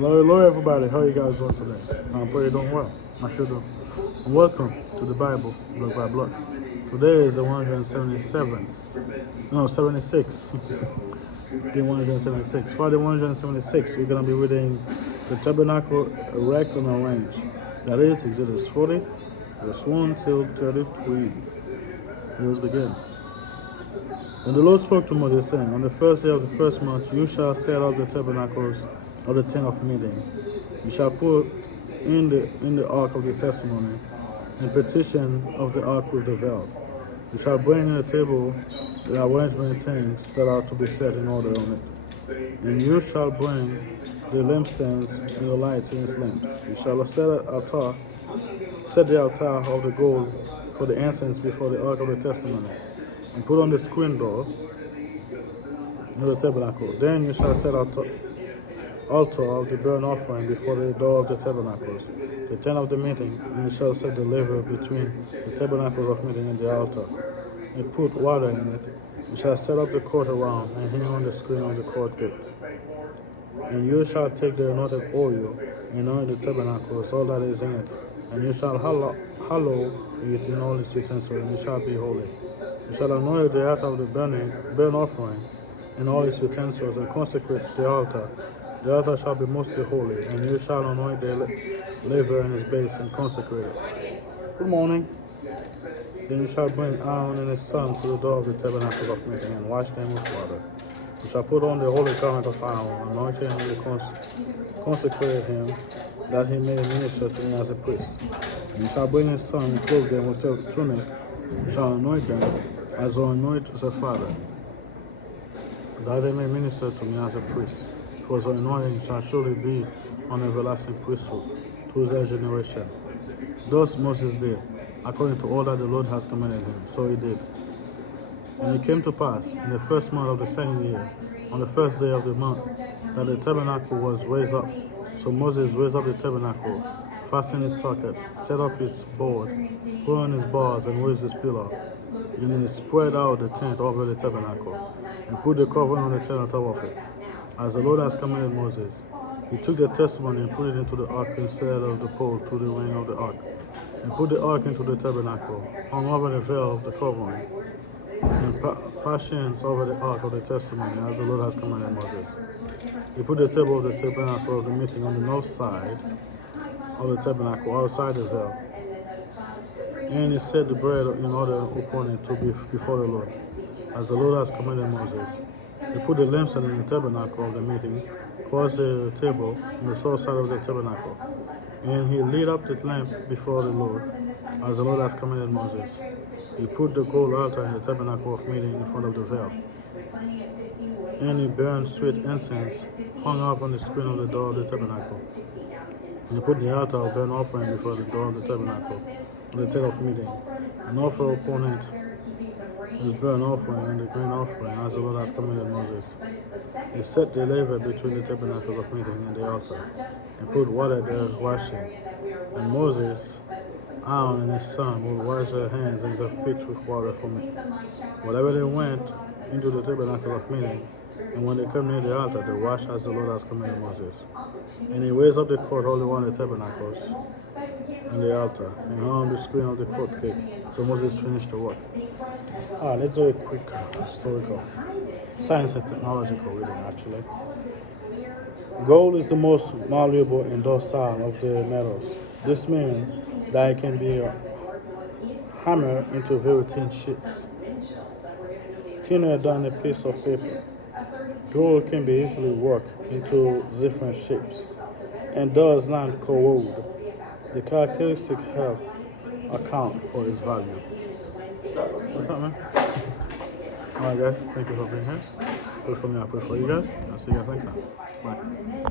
Hello everybody, how you guys doing today? I pray you're doing well. I sure do. And welcome to the Bible, block by block. Today is the 177, no, 76. Day 176. For the 176, we're going to be reading the tabernacle erect and arranged. That is Exodus 40, verse 1 till 33. Let's begin. And the Lord spoke to Moses, saying, On the first day of the first month you shall set up the tabernacles of the tent of meeting. You shall put in the ark of the testimony, and petition of the ark with the veil. You shall bring in the table the arrangement things that are to be set in order on it. And you shall bring the lampstands and the lights in its lamps. You shall set the altar of the gold for the incense before the ark of the testimony, and put on the screen door of the tabernacle. Then you shall set altar of the burnt offering before the door of the tabernacles, the tent of the meeting, and you shall set the laver between the tabernacles of meeting and the altar, and put water in it. You shall set up the court around, and hang on the screen of the court gate. And you shall take the anointed oil, and anoint the tabernacles, all that is in it, and you shall hallow it in all its utensils, and it shall be holy. You shall anoint the altar of the burnt offering, and all its utensils, and consecrate the altar. The altar shall be most holy, and you shall anoint the laver and its base, and consecrate it. Good morning. Then you shall bring Aaron and his sons to the door of the tabernacle of meeting, and wash them with water. You shall put on the holy garment of Aaron, anoint him and consecrate him, that he may minister to me as a priest. And you shall bring his son and clothe them with a tunic. You shall anoint them as I anoint the father, that they may minister to me as a priest. For the anointing shall surely be on everlasting priesthood to their generation. Thus Moses did, according to all that the Lord has commanded him. So he did. And it came to pass, in the first month of the second year, on the first day of the month, that the tabernacle was raised up. So Moses raised up the tabernacle, fastened its socket, set up its board, put on its bars, and raised its pillar. And he spread out the tent over the tabernacle, and put the covering on the tent on top of it, as the Lord has commanded Moses. He took the testimony and put it into the ark instead of the pole to the ring of the ark, and put the ark into the tabernacle, hung over the veil of the covering, and partitions over the ark of the testimony, as the Lord has commanded Moses. He put the table of the tabernacle of the meeting on the north side of the tabernacle, outside the veil. And he set the bread in order upon it to be before the Lord, as the Lord has commanded Moses. He put the lampstand in the tabernacle of the meeting, caused the table on the south side of the tabernacle. And he lit up the lamp before the Lord, as the Lord has commanded Moses. He put the gold altar in the tabernacle of meeting in front of the veil. And he burned sweet incense, hung up on the screen of the door of the tabernacle. And he put the altar of burnt offering before the door of the tabernacle, on the tent of meeting, and offer upon it his burnt offering and the grain offering, as the Lord has commanded Moses. He set the laver between the tabernacles of meeting and the altar, and put water there washing. And Moses, Aaron, and his son would wash their hands and their feet with water from it. Whatever they went into the tabernacle of meeting, and when they come near the altar, they wash as the Lord has commanded Moses. And he raised up the court all around the tabernacles and the altar, and hung the screen of the court gate. So Moses finished the work. Let's do a quick historical, science and technological reading, actually. Gold is the most malleable and docile of the metals. This means that it can be hammered into very thin sheets, thinner than a piece of paper. Gold can be easily worked into different shapes and does not corrode. The characteristics help account for its value. What's up, man? Alright guys, thank you for being here. Pray for me, I pray for you guys. I'll see you guys next time. Bye.